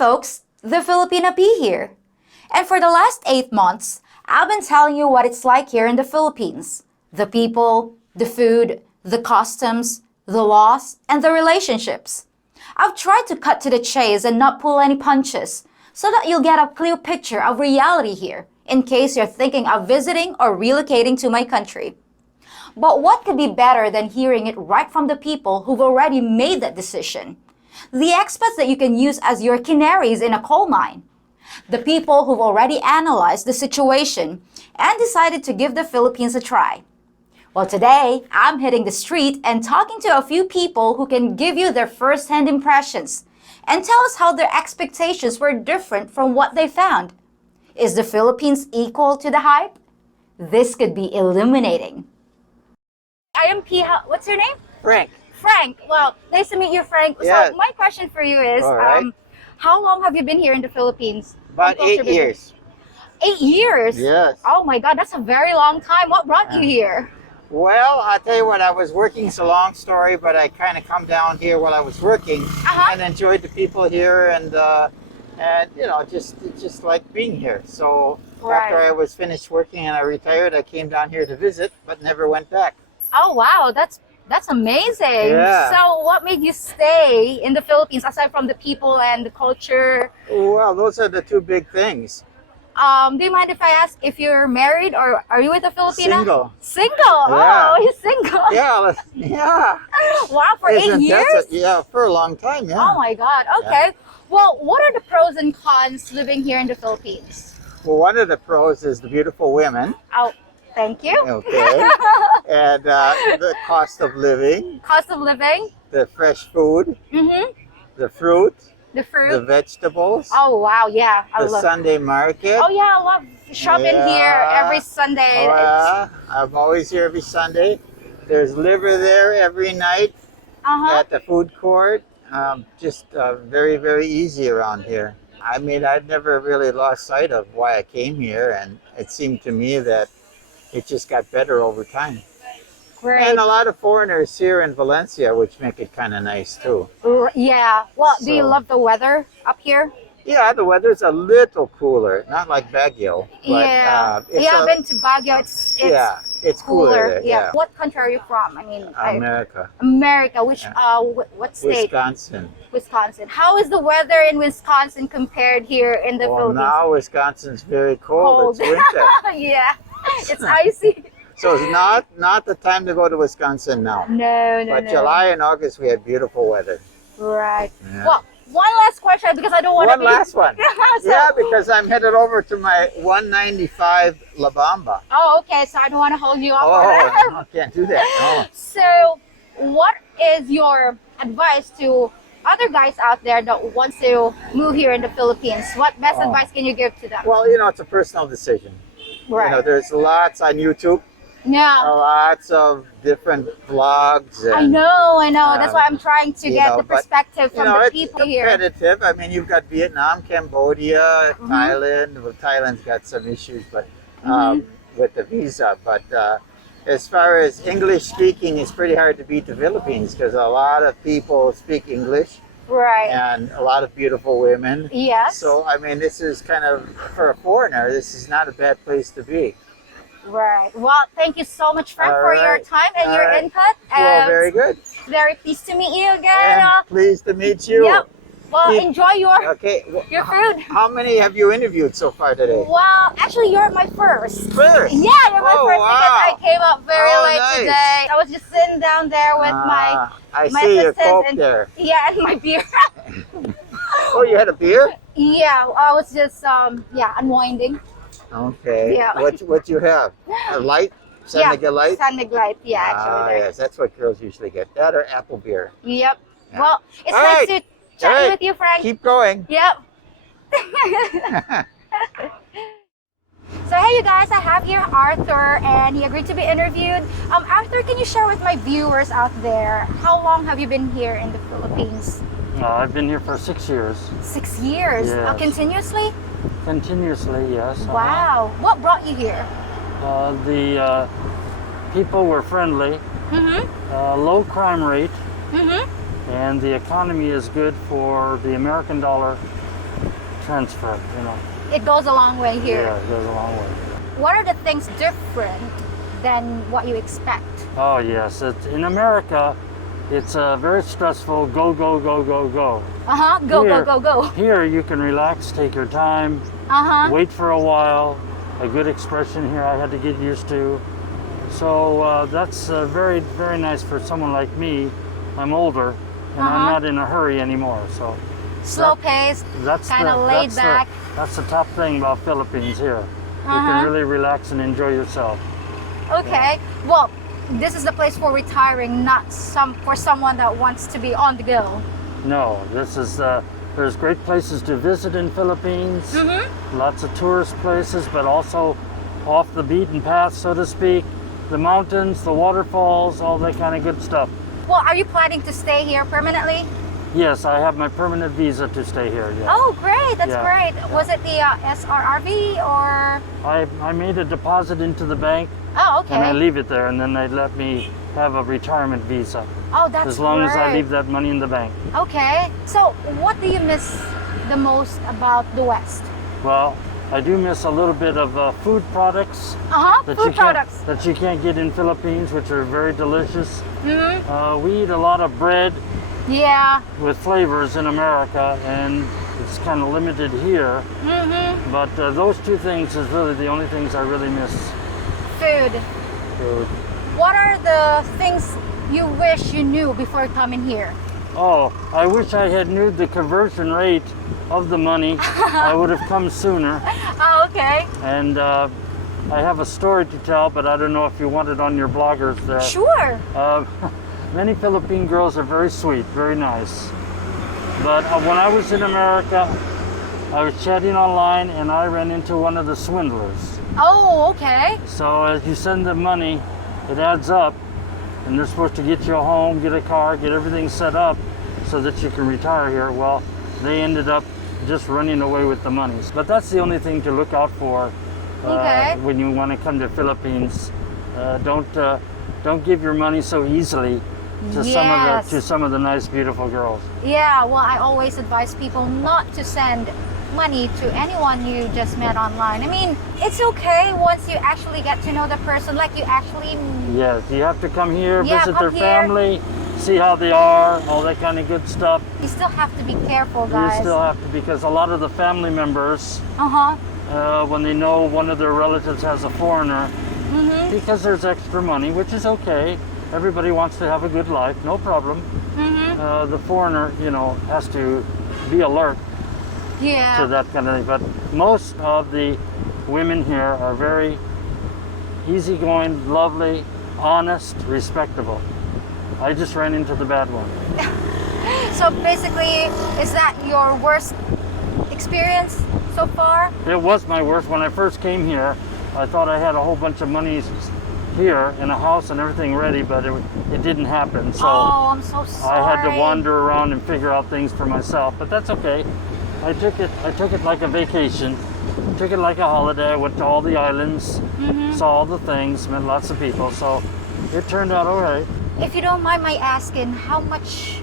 folks, the Filipina P here. And for the last 8 months, I've been telling you what it's like here in the Philippines. The people, the food, the customs, the laws, and the relationships. I've tried to cut to the chase and not pull any punches so that you'll get a clear picture of reality here in case you're thinking of visiting or relocating to my country. But what could be better than hearing it right from the people who've already made that decision? The expats that you can use as your canaries in a coal mine. The people who've already analyzed the situation and decided to give the Philippines a try. Well, today, I'm hitting the street and talking to a few people who can give you their first-hand impressions and tell us how their expectations were different from what they found. Is the Philippines equal to the hype? This could be illuminating. I am P. What's your name? Frank. Frank. Well, nice to meet you, Frank. Yeah. So my question for you is, All right. how long have you been here in the Philippines? About 8 years. 8 years? Yes. Oh my God, that's a very long time. What brought you here? Well, I'll tell you what, I was working, it's a long story, but I kind of come down here while I was working and enjoyed the people here and you know, just like being here. So after I was finished working and I retired, I came down here to visit, but never went back. Oh wow, that's amazing. Yeah. So what made you stay in the Philippines aside from the people and the culture? Well, those are the two big things. Do you mind if I ask if you're married or are you with a Filipina? Single. Single? Yeah. Oh, he's single. Yeah, yeah. Wow, for 8 years? Yeah, for a long time, yeah. Oh my God, okay. Yeah. Well, what are the pros and cons living here in the Philippines? Well, one of the pros is the beautiful women. Oh, thank you. Okay. And the cost of living. Cost of living? The fresh food. Mm-hmm. The fruit. The fruit? The vegetables. Oh wow, yeah. I the love Sunday market. Oh yeah, I love shopping here every Sunday. I'm always here every Sunday. There's liver there every night at the food court. Just very, very easy around here. I mean, I'd never really lost sight of why I came here, and it seemed to me that it just got better over time. Great. And a lot of foreigners here in Valencia, which make it kind of nice too. Yeah. Well, do you love the weather up here? Yeah, the weather's a little cooler, not like Baguio. But, Yeah. I've been to Baguio. It's cooler there. Yeah. What country are you from? I mean, America. America. Which what state? Wisconsin. Wisconsin. How is the weather in Wisconsin compared here in the Philippines? Well, now Wisconsin's very cold. It's winter. Yeah. It's icy. So it's not the time to go to Wisconsin now. No. But July and August we had beautiful weather. Right. Yeah. Well, one last question because I don't want to One last one. So, yeah, because I'm headed over to my 195 La Bamba. Oh, okay. So I don't want to hold you up. Oh, I can't do that. No. So, what is your advice to other guys out there that want to move here in the Philippines? What best advice can you give to them? Well, you know, it's a personal decision. Right. You know, there's lots on YouTube. Yeah. Lots of different vlogs. And, I know. That's why I'm trying to get the perspective from the people here. It's competitive. I mean, you've got Vietnam, Cambodia, Thailand. Well, Thailand's got some issues, but with the visa. But as far as English speaking, it's pretty hard to beat the Philippines because a lot of people speak English. Right. And a lot of beautiful women. Yes. So, I mean, this is kind of, for a foreigner, this is not a bad place to be. Right. Well, thank you so much, Frank, for your time and your input. Well, very good. Very pleased to meet you again. And pleased to meet you. Yep. Well, enjoy your food. How many have you interviewed so far today? Well, actually, you're my first. First? Yeah, you're my first because I came up very late today. I was just sitting down there with my see your Coke and, there. Yeah, and my beer. Oh, you had a beer? Yeah, I was just unwinding. Okay. Yeah. What you have? A light? San Miguel Light? San Miguel Light, yeah, actually. Yes, that's what girls usually get. That or apple beer. Yep. Yeah. Well, it's nice to chat with you, Frank. Keep going. Yep. So hey you guys, I have here Arthur and he agreed to be interviewed. Arthur, can you share with my viewers out there, how long have you been here in the Philippines? I've been here for 6 years. 6 years? Yes. Continuously? Continuously, yes. Wow. What brought you here? The people were friendly, low crime rate, and the economy is good for the American dollar transfer, It goes a long way here. Yeah, it goes a long way. What are the things different than what you expect? Oh yes, in America, it's very stressful. Go, go, go, go, go. Go, Here- go, go, go. Here you can relax, take your time, wait for a while. A good expression here I had to get used to. So that's very, very nice for someone like me. I'm older and I'm not in a hurry anymore. So Slow pace, that's kind of laid back. That's the top thing about Philippines here. You can really relax and enjoy yourself. Okay. Well, this is the place for retiring, not for someone that wants to be on the go. No, this is there's great places to visit in Philippines. Lots of tourist places, but also off the beaten path, so to speak. The mountains, the waterfalls, all that kind of good stuff. Well, are you planning to stay here permanently? Yes, I have my permanent visa to stay here. Yeah. Oh, great. That's Yeah. great. Was it the SRRV or? I made a deposit into the bank Oh, okay. and I leave it there, and then they let me have a retirement visa Oh, that's as long as I great. leave that money in the bank. Okay. So, what do you miss the most about the West? Well, I do miss a little bit of food products that Food products. that you can't get in Philippines, which are very delicious. Mm-hmm. We eat a lot of bread Yeah. with flavors in America, and it's kind of limited here. Mm-hmm. But those two things is really the only things I really miss. Food. Food. What are the things you wish you knew before coming here? Oh, I wish I had knew the conversion rate of the money. I would have come sooner. Oh, okay. And I have a story to tell, but I don't know if you want it on your bloggers there. Sure. Many Philippine girls are very sweet, very nice. But when I was in America, I was chatting online and I ran into one of the swindlers. Oh, okay. So as you send them money, it adds up, and they're supposed to get you a home, get a car, get everything set up so that you can retire here. Well, they ended up just running away with the monies. But that's the only thing to look out for when you want to come to Philippines. Don't give your money so easily to some of the nice, beautiful girls. Yeah, well, I always advise people not to send money to anyone you just met online. I mean, it's okay once you actually get to know the person, like you actually... Yes, you have to come here, visit come their here. family, see how they are, all that kind of good stuff. You still have to be careful, guys. You still have to, because a lot of the family members, Uh-huh. when they know one of their relatives has a foreigner, Mm-hmm. because there's extra money, which is okay. Everybody wants to have a good life, no problem. Mm-hmm. The foreigner, has to be alert Yeah. to that kind of thing. But most of the women here are very easygoing, lovely, honest, respectable. I just ran into the bad one. So basically, is that your worst experience so far? It was my worst. When I first came here, I thought I had a whole bunch of money here in a house and everything ready, but it didn't happen. So Oh, I'm so sorry. I had to wander around and figure out things for myself, but that's okay. I took it like a vacation, took it like a holiday. I went to all the islands, saw all the things, met lots of people, so it turned out all right. If you don't mind my asking, how much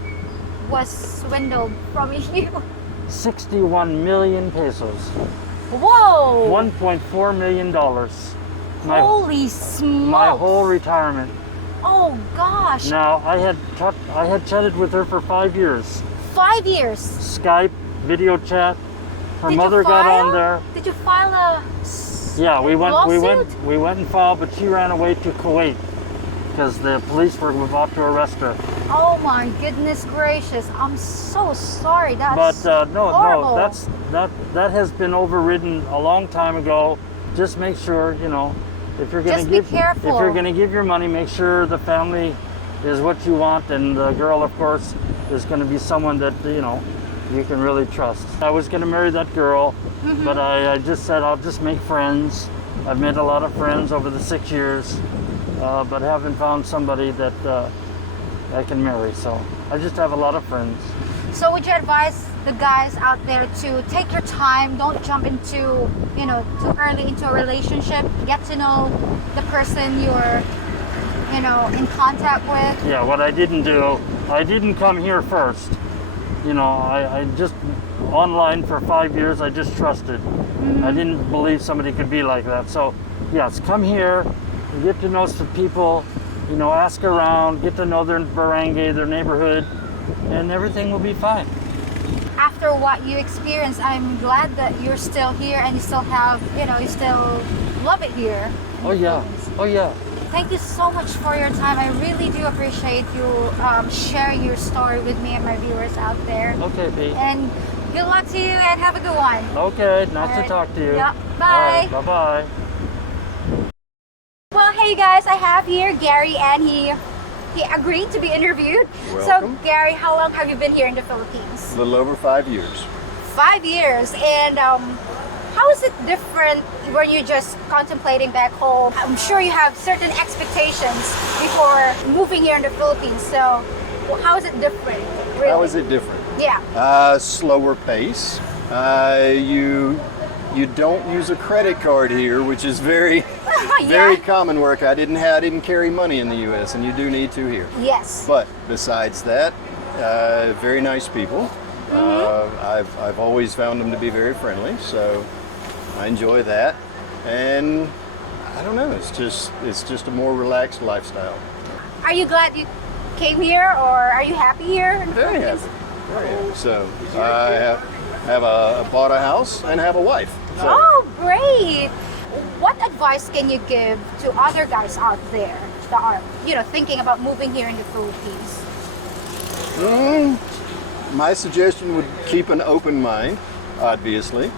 was swindled from you? 61 million pesos, Whoa! $1.4 million. Holy smokes! My whole retirement. Oh gosh! Now I had chatted with her for 5 years. 5 years. Skype, video chat. Her Did mother you got file? on there. Did you file a? Yeah, we went lawsuit? and filed, but she ran away to Kuwait because the police were about to arrest her. Oh my goodness gracious! I'm so sorry. That's But horrible. that has been overridden a long time ago. Just make sure, if you're going Just to be careful. if you're going to give your money, make sure the family is what you want, and the girl, of course, is going to be someone that you can really trust. I was going to marry that girl, but I just said I'll just make friends. I've made a lot of friends over the 6 years, but haven't found somebody that I can marry. So I just have a lot of friends. So would you advise the guys out there to take your time, don't jump into, too early into a relationship, get to know the person you're, in contact with? Yeah, what I didn't do, I didn't come here first. I just online for 5 years. I just trusted. I didn't believe somebody could be like that. So, yes, come here and get to know some people, you know, ask around, get to know their barangay, their neighborhood, and everything will be fine. After what you experienced, I'm glad that you're still here and you still have, you know, you still love it here. Oh, yeah. Oh, yeah. Thank you so much for your time. I really do appreciate you sharing your story with me and my viewers out there. Okay, Pete. And good luck to you and have a good one. Okay, nice All to right. talk to you. Yeah, All bye. right, bye-bye. Well, hey guys, I have here Gary and he agreed to be interviewed. Welcome. So Gary, how long have you been here in the Philippines? A little over 5 years. 5 years. And how is it different when you're just contemplating back home? I'm sure you have certain expectations before moving here in the Philippines. So how is it different? Really? How is it different? Yeah. Slower pace. You don't use a credit card here, which is very very common work. I didn't carry money in the U.S. and you do need to here. Yes. But besides that, very nice people. I've always found them to be very friendly, so I enjoy that. And I don't know, it's just a more relaxed lifestyle. Are you glad you came here, or are you happy here in the Very Philippines? happy. Very happy. So I bought a house and have a wife. So, Oh, great! What advice can you give to other guys out there that are, you know, thinking about moving here in the Philippines? my suggestion would keep an open mind, obviously.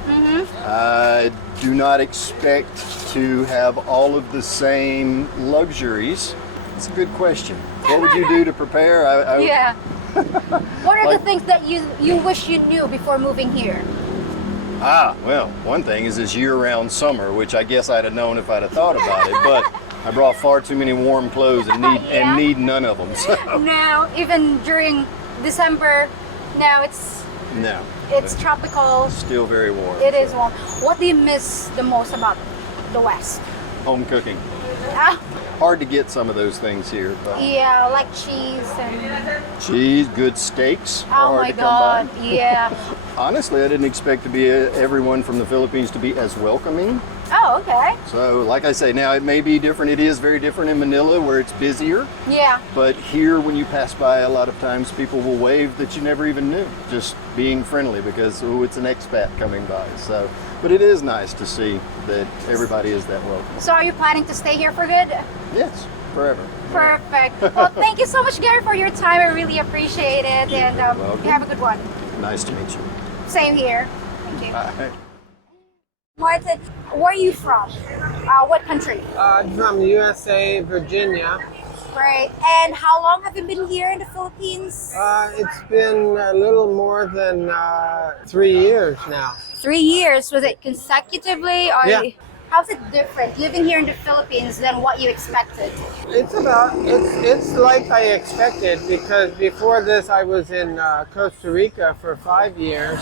Do not expect to have all of the same luxuries. It's a good question. What would you do to prepare? Yeah. What are Like- the things that you wish you knew before moving here? Well, one thing is this year-round summer, which I guess I'd have known if I'd have thought about it, but I brought far too many warm clothes and Yeah. need none of them. So, Now, even during December, now no, it's tropical. still very warm. It is warm. What do you miss the most about the West? Home cooking. Ah, Hard to get some of those things here, but yeah, like cheese and cheese, good steaks are oh hard my to come by. god, yeah. Honestly, I didn't expect to be everyone from the Philippines to be as welcoming. Oh, okay. So, like I say, now it may be different. It is very different in Manila where it's busier. Yeah. But here, when you pass by, a lot of times people will wave that you never even knew, just being friendly because, oh, it's an expat coming by. So, but it is nice to see that everybody is that welcome. So are you planning to stay here for good? Yes, forever. Perfect. Well, thank you so much, Gary, for your time. I really appreciate it. And welcome. you have a good one. Nice to meet you. Same here. Thank you. Bye. Martin, where are you from? What country? From USA, Virginia. Great. And how long have you been here in the Philippines? It's been a little more than 3 years now. 3 years. Was it consecutively, or Yeah. how's it different living here in the Philippines than what you expected? It's like I expected, because before this I was in Costa Rica for 5 years.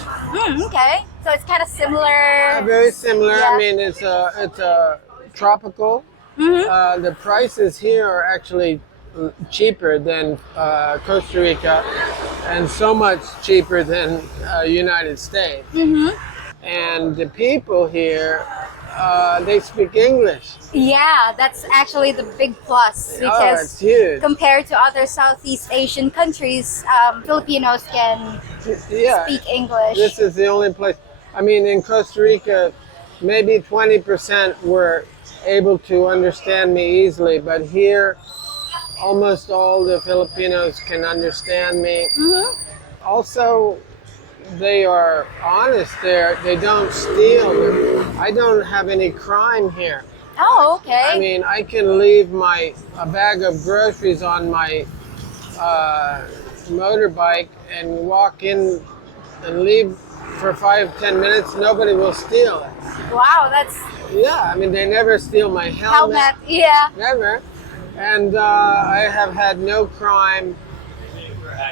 Okay. So it's kind of similar. Very similar. Yeah. I mean, it's a tropical. The prices here are actually cheaper than Costa Rica, and so much cheaper than United States. And the people here, they speak English. Yeah, that's actually the big plus, Oh, because it's huge. compared to other Southeast Asian countries, Filipinos can Yeah, speak English. this is the only place. I mean, in Costa Rica, maybe 20% were able to understand me easily, but here, almost all the Filipinos can understand me. Also, they are honest. They don't steal. I don't have any crime here. Oh, okay. I mean, I can leave a bag of groceries on my motorbike and walk in and leave for 5-10 minutes. Nobody will steal it. Wow, that's Yeah, I mean, they never steal my helmet. helmet. Yeah. Never. And I have had no crime.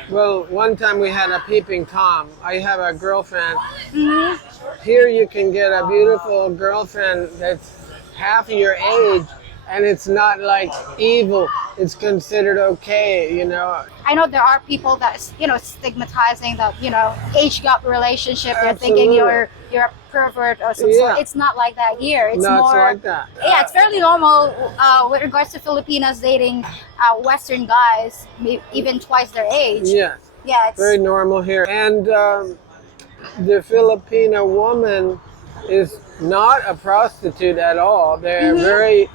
Well, one time we had a peeping Tom. I have a girlfriend. Here you can get a beautiful girlfriend that's half your age, and it's not like evil. it's considered okay, you know. I know there are people that stigmatizing the age gap relationship. They're thinking Absolutely. you're a pervert or some Yeah. sort. It's not like that here. It's No, more it's like that. Yeah, it's fairly normal with regards to Filipinas dating Western guys, even twice their age. Yes. Yeah, it's Very normal here. And the Filipino woman is not a prostitute at all. They're very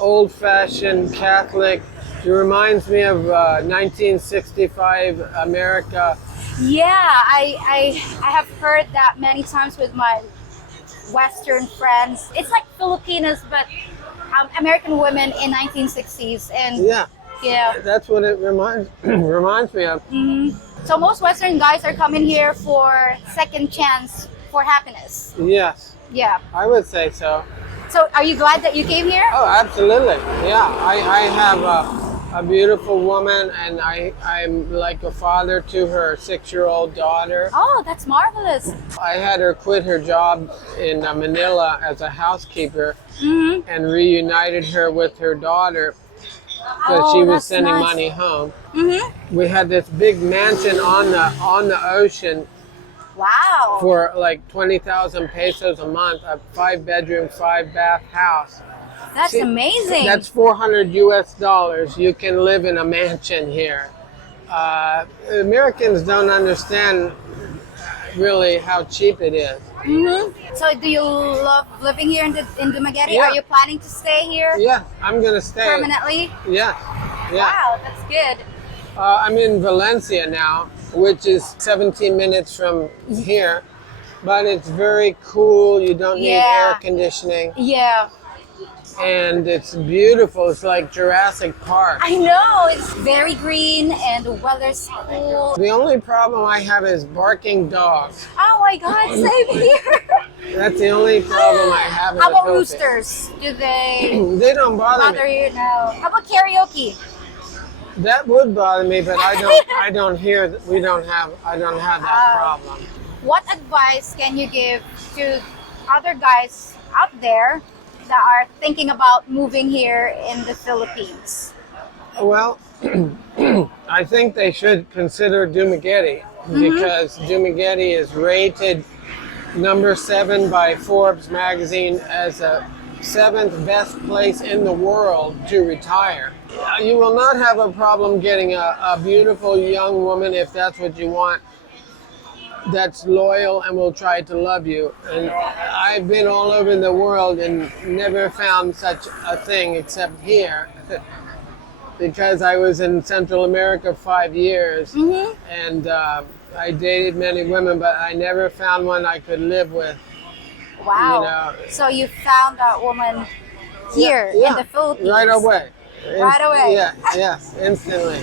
old-fashioned Catholic. It reminds me of 1965 America. yeah. I have heard that many times with my Western friends. It's like Filipinas, but American women in 1960s, and Yeah, yeah. that's what it reminds me of. So most Western guys are coming here for second chance for happiness. Yes, Yeah. I would say so. So are you glad that you came here? Oh, absolutely. Yeah, I have a beautiful woman, and I'm like a father to her 6-year-old daughter. Oh, that's marvelous. I had her quit her job in Manila as a housekeeper and reunited her with her daughter because she Oh, was that's sending nice. money home. We had this big mansion on the ocean Wow. for like 20,000 pesos a month, a 5-bedroom, 5-bath house. That's See, amazing. That's $400 US. You can live in a mansion here. Americans don't understand really how cheap it is. So do you love living here in Dumaguete? Yeah. Are you planning to stay here Yeah, I'm gonna stay. permanently? Yeah, yeah. Wow, that's good. I'm in Valencia now, which is 17 minutes from here, but it's very cool. You don't need Yeah. air conditioning, Yeah. and it's beautiful. It's like Jurassic Park. I know, it's very green and the weather's cool. The only problem I have is barking dogs. Oh my god, same here. That's the only problem I have in How the about Philippines. roosters? Do they They don't bother bother me. you? No. How about karaoke? That would bother me, but I don't hear. I don't have that problem. What advice can you give to other guys out there that are thinking about moving here in the Philippines? Well, I think they should consider Dumaguete because Dumaguete is rated number 7 by Forbes magazine as a 7th best place in the world to retire. You will not have a problem getting a beautiful young woman if that's what you want, that's loyal and will try to love you. And I've been all over the world and never found such a thing except here. Because I was in Central America 5 years, and I dated many women, but I never found one I could live with. Wow. You know. So you found that woman here in the Philippines. Right away. Right away. Yeah, yes, instantly.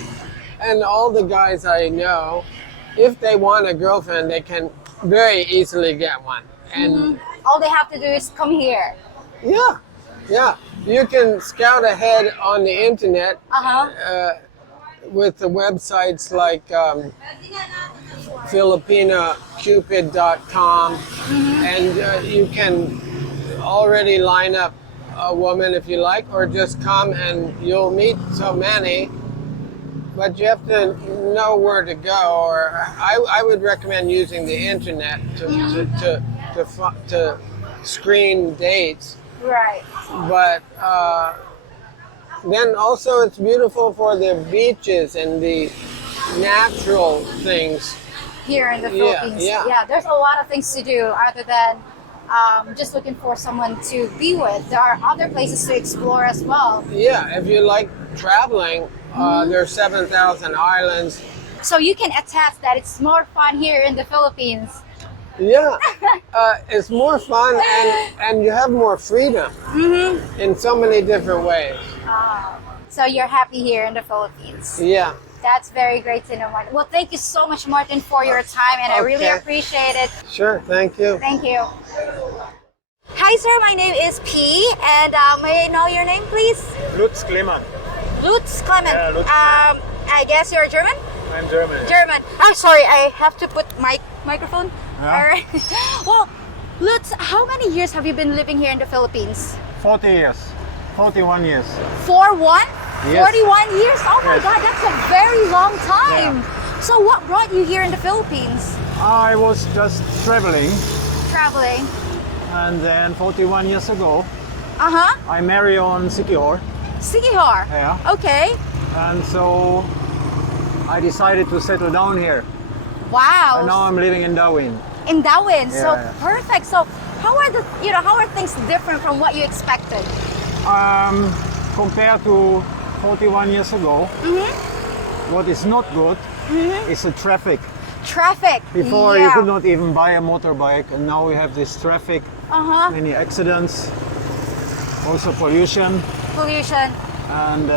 And all the guys I know, if they want a girlfriend, they can very easily get one. And All they have to do is come here. yeah, yeah. You can scout ahead on the internet with the websites like FilipinaCupid.com, and you can already line up a woman if you like, or just come and you'll meet so many. But you have to know where to go, or I would recommend using the internet to screen dates. Right. But then also it's beautiful for the beaches and the natural things. Here in the Yeah, Philippines. yeah. There's a lot of things to do other than just looking for someone to be with. There are other places to explore as well. Yeah, if you like traveling, there's 7,000 islands. So you can attest that it's more fun here in the Philippines. Yeah, it's more fun and you have more freedom in so many different ways. So you're happy here in the Philippines. Yeah. That's very great to know, Martin. Well, thank you so much, Martin, for your time, and I really Okay. appreciate it. Sure, thank you. Thank you. Hi, sir. My name is P, and may I know your name, please? Lutz Klemann. Lutz Clement. Yeah, Lutz. I guess you're German? I'm German. German. Oh, sorry. I have to put my microphone. Yeah. All right. Well, Lutz, how many years have you been living here in the Philippines? 40 years. 41 years. 41? Yes. 41 years? Oh my Yes. God, that's a very long time. So what brought you here in the Philippines? I was just traveling, Traveling. and then 41 years ago, Uh-huh. I married on Sikihor, Sikihor. Yeah. Okay. and so I decided to settle down here. Wow. And now I'm living in Darwin. In Darwin. So Yeah. perfect. So how are how are things different from what you expected? Compared to 41 years ago, what is not good is the traffic. Traffic. Before yeah. you could not even buy a motorbike, and now we have this traffic, Uh-huh. many accidents, also pollution, Pollution. and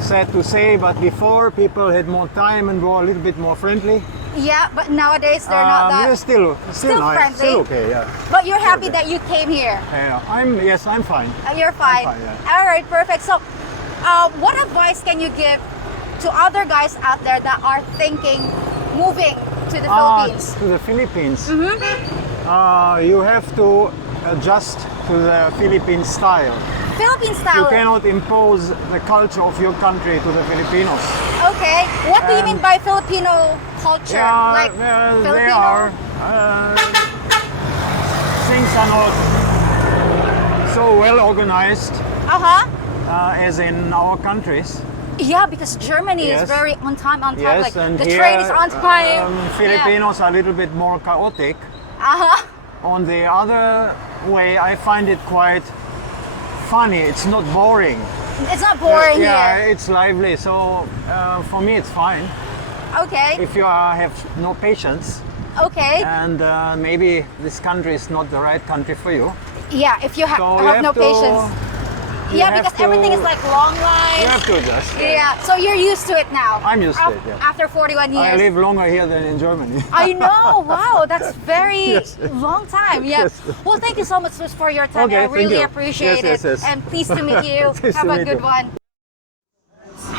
sad to say, but before people had more time and were a little bit more friendly. Yeah, but nowadays they're not They're that. still nice, friendly. still okay, yeah. But you're happy okay. that you came here. Yeah, I'm fine. You're fine. fine, yeah. All right, perfect. So, what advice can you give to other guys out there that are thinking moving to the Philippines? To the Philippines. Mm-hmm. You have to adjust to the Philippine style. Philippine You style. cannot impose the culture of your country to the Filipinos. Okay. What do you mean by Filipino culture? Like they Filipino? are. Things are not so well organized Uh-huh. as in our countries. Yeah, because Germany is Yes. very on time. Yes, Like and the here, train is on time. Filipinos are a little bit more chaotic. Yeah. Uh-huh. On the other way, I find it quite funny. It's not boring. It's not boring Yeah, here. it's lively. So for me, it's fine. Okay. If you have no patience, Okay. and maybe this country is not the right country for you. Yeah, if you So you have no to- patience. you Yeah, have because everything is to- like long lines. You have to adjust. Yeah, so you're used to it now. I'm used to it, yeah. After 41 I years. live longer here than in Germany. I know. Wow, that's very Yes. long time. Yeah. Yes. Well, thank you so much for your time. I Okay, thank really you. appreciate Yes, it. yes, yes. And pleased to meet you. Pleased Have to a meet good you. one.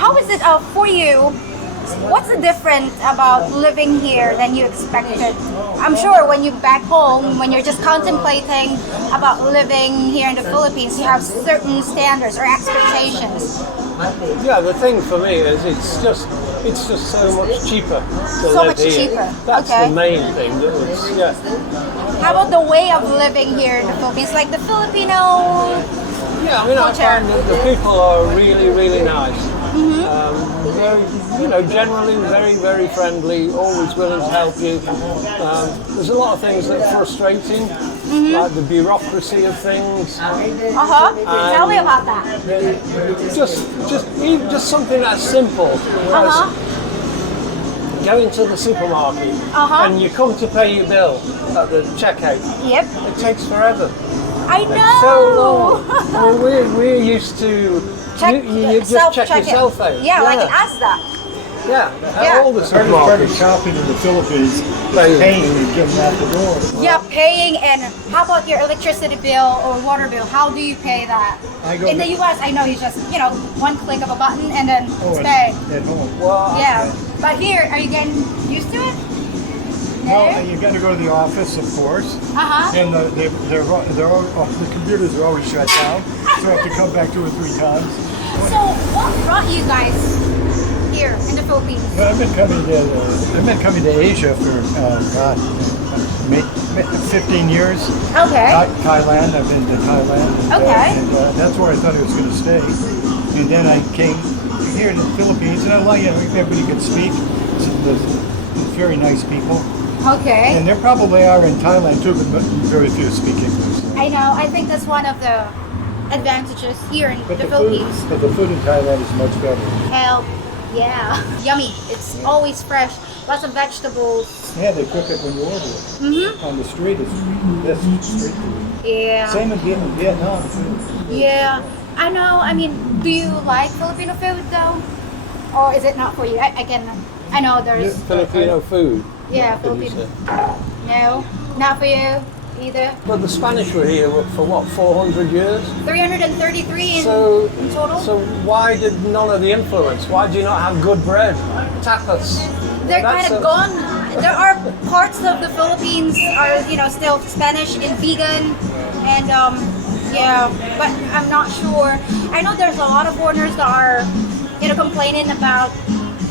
How is it for you? What's the difference about living here than you expected? I'm sure when you're back home, when you're just contemplating about living here in the Philippines, you have certain standards or expectations. Yeah, the thing for me is it's just so much cheaper to So live much here. cheaper, That's okay. the main thing. That was, yeah. How about the way of living here in the Philippines? Like the Filipino. Yeah, I mean, I Culture. find that the people are really, really nice. Mm-hmm. They're, generally very, very friendly, always willing to help you. There's a lot of things that are frustrating, Mm-hmm. like the bureaucracy of things. Tell me about that. Just something that's simple. as going to the supermarket and you come to pay your bill at the checkout. Yep. It takes forever. I know. So long. Well, we're used to you just check self-check-in. yourself out. Yeah, like an Asda. Yeah, Yeah. all the Started supermarkets. shopping in the Philippines, Paying. paying and getting out the door. Yeah, paying. And how about your electricity bill or water bill? How do you pay that? I go In the US, I know you just, one click of a button and then it's paid. At home. Well, Yeah. But here, are you getting used to it? Well, and you got to go to the office, of course, Uh-huh. and the computers are always shut down, so I have to come back 2 or 3 times. So, what brought you guys here in the Philippines? But I've been coming to Asia for 15 years. Okay. Thailand. I've been to Thailand. Okay. And that's where I thought I was going to stay. And then I came here to the Philippines, and I like it. Everybody can speak. There's very nice people. Okay. And there probably are in Thailand too, but very few speak English. I know. I think that's one of the advantages here in But the Philippines. the food in Thailand is much better. Hell, yeah. Yummy. It's always fresh. Lots of vegetables. Yeah, they cook it when you order it. On the street, it's best street food. Yeah. Same in Vietnam. Yeah. I know. I mean, do you like Filipino food though? Or is it not for you? I know there's. Filipino food. Yeah, Did you Filipino. say? No, not for you either. But the Spanish were here for what, 400 years? 333 in total. So why did none of the influence? Why do you not have good bread? Tapas. They're That's kind of gone. There are parts of the Philippines are still Spanish and vegan, and Yeah, but I'm not sure. I know there's a lot of foreigners that are, complaining about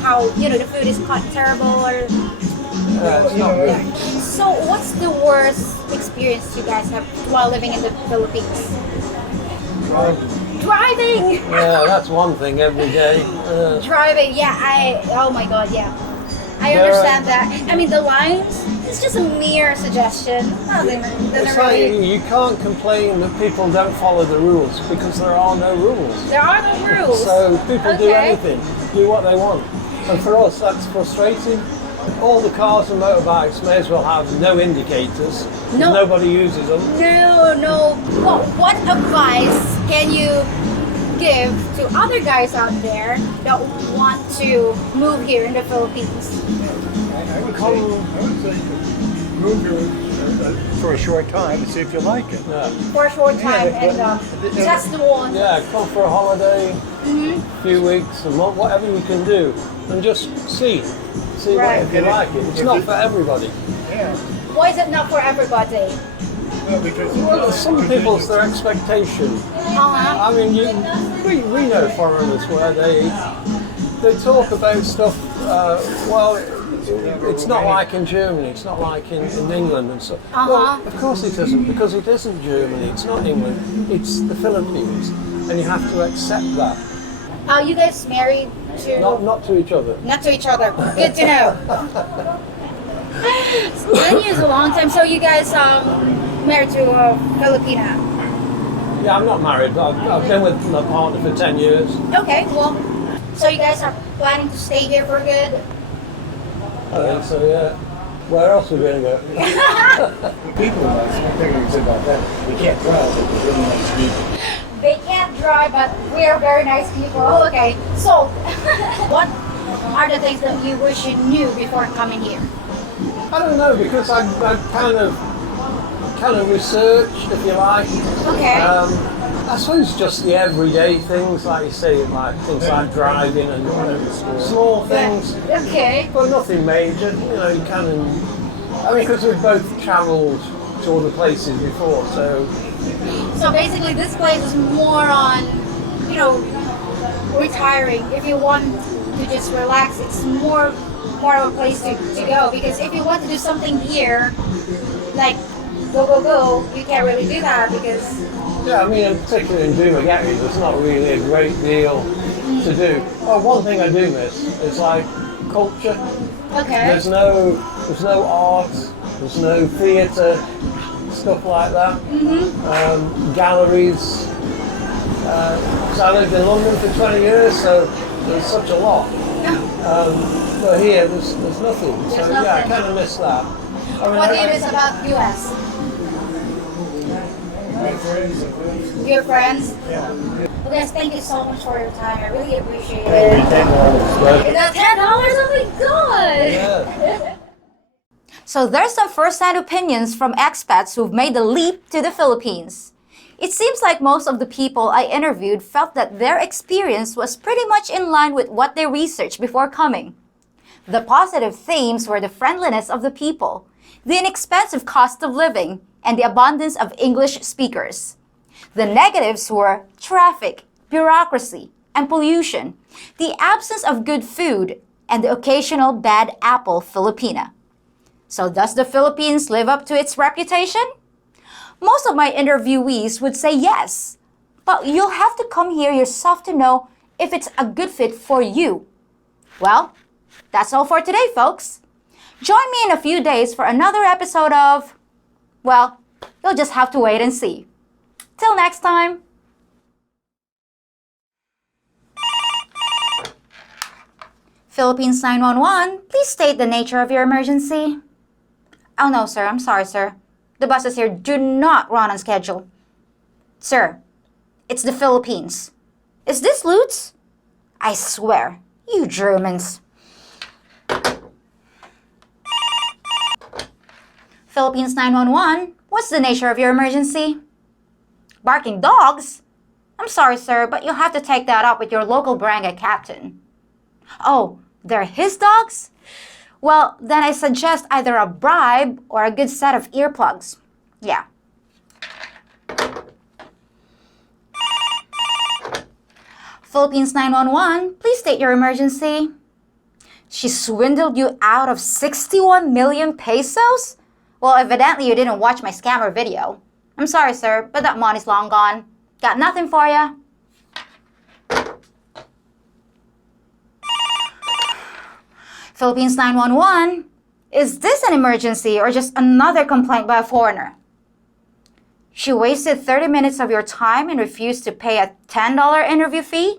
how, the food is quite terrible or. It's not good. So, what's the worst experience you guys have while living in the Philippines? Driving! Yeah, that's one thing every day. Driving, yeah, oh my god, yeah. I There understand that. I mean, the lines, it's just a mere suggestion. Nothing It's really. like you can't complain that people don't follow the rules because there are no rules. There are no rules. So people do Okay. anything, do what they want. And for us, that's frustrating. All the cars and motorbikes may as well have no indicators. No. Nobody uses them. No. Well, what advice can you give to other guys out there that want to move here in the Philippines? I would say move here for a short time and see if you like it. Yeah, For a short time Yeah, and test the waters. yeah, come for a holiday, few weeks, a month, whatever you can do, and just see Right. if you like it. It's not for everybody. Yeah. Why is it not for everybody? Well, because Well, some people's their expectation. Uh-huh. I mean, we know foreigners where they talk about stuff. Well, it's not like in Germany. It's not like in England and so. Well, of course it isn't, because it isn't Germany. It's not England. It's the Philippines, and you have to accept that. Are you guys married to? Not to each other. Not to each other. Good to know. 10 years is a long time. So you guys married to a Filipina? Yeah, I'm not married, but I've been with my partner for 10 years. Okay, well, so you guys are planning to stay here for good? I think so, yeah. Where else are we going to go? people, I think we said about that. We can't drive, but we're really nice people. They can't drive, but we are very nice people. Oh, okay. So, what are the things that you wish you knew before coming here? I don't know, because I kind of researched, if you like. Okay. I suppose just the everyday things, like you say, like things like driving and small things, Okay. but nothing major. You kind of. I mean, because we've both travelled to other places before, so. So basically, this place is more on, retiring. If you want to just relax, it's more of a place to go. Because if you want to do something here, like go, you can't really do that because. Yeah, I mean, particularly in Dumagati, there's not really a great deal to do. Well, one thing I do miss is like culture. Okay. There's no art, there's no theatre, stuff like that. Galleries. So I lived in London for 20 years, so there's such a lot. But here, there's nothing. So yeah, I kind of miss that. I mean, What do you miss about US? My friends, Your friends? yeah. Well, guys, thank you so much for your time. I really appreciate Maybe it. $10, Is that $10? Oh my god! Yeah. So there's some first-hand opinions from expats who've made the leap to the Philippines. It seems like most of the people I interviewed felt that their experience was pretty much in line with what they researched before coming. The positive themes were the friendliness of the people, the inexpensive cost of living, and the abundance of English speakers. The negatives were traffic, bureaucracy, and pollution, the absence of good food, and the occasional bad apple Filipina. So does the Philippines live up to its reputation? Most of my interviewees would say yes, but you'll have to come here yourself to know if it's a good fit for you. Well, that's all for today, folks. Join me in a few days for another episode of, well, you'll just have to wait and see. Till next time. Philippines 911, please state the nature of your emergency. Oh no, sir. I'm sorry, sir. The buses here do not run on schedule. Sir, it's the Philippines. Is this Lutz? I swear, you Germans. Philippines 911, what's the nature of your emergency? Barking dogs? I'm sorry, sir, but you'll have to take that up with your local barangay captain. Oh, they're his dogs? Well, then I suggest either a bribe or a good set of earplugs. Yeah. Philippines 911, please state your emergency. She swindled you out of 61 million pesos? Well, evidently you didn't watch my scammer video. I'm sorry, sir, but that money's long gone. Got nothing for ya. Philippines 911, is this an emergency or just another complaint by a foreigner? She wasted 30 minutes of your time and refused to pay a $10 interview fee?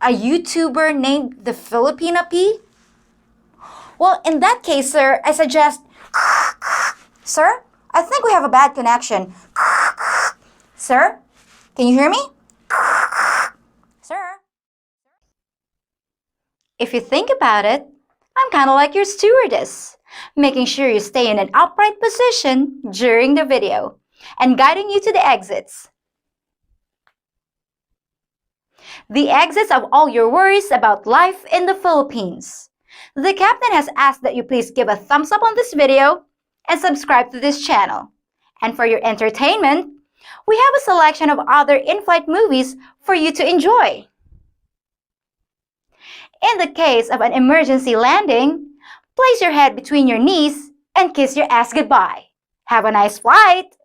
A YouTuber named the Filipina P? Well, in that case, sir, I suggest... Sir, I think we have a bad connection. Sir, can you hear me? Sir? If you think about it, I'm kind of like your stewardess, making sure you stay in an upright position during the video and guiding you to the exits. The exits of all your worries about life in the Philippines. The captain has asked that you please give a thumbs up on this video and subscribe to this channel. And for your entertainment, we have a selection of other in-flight movies for you to enjoy. In the case of an emergency landing, place your head between your knees and kiss your ass goodbye. Have a nice flight!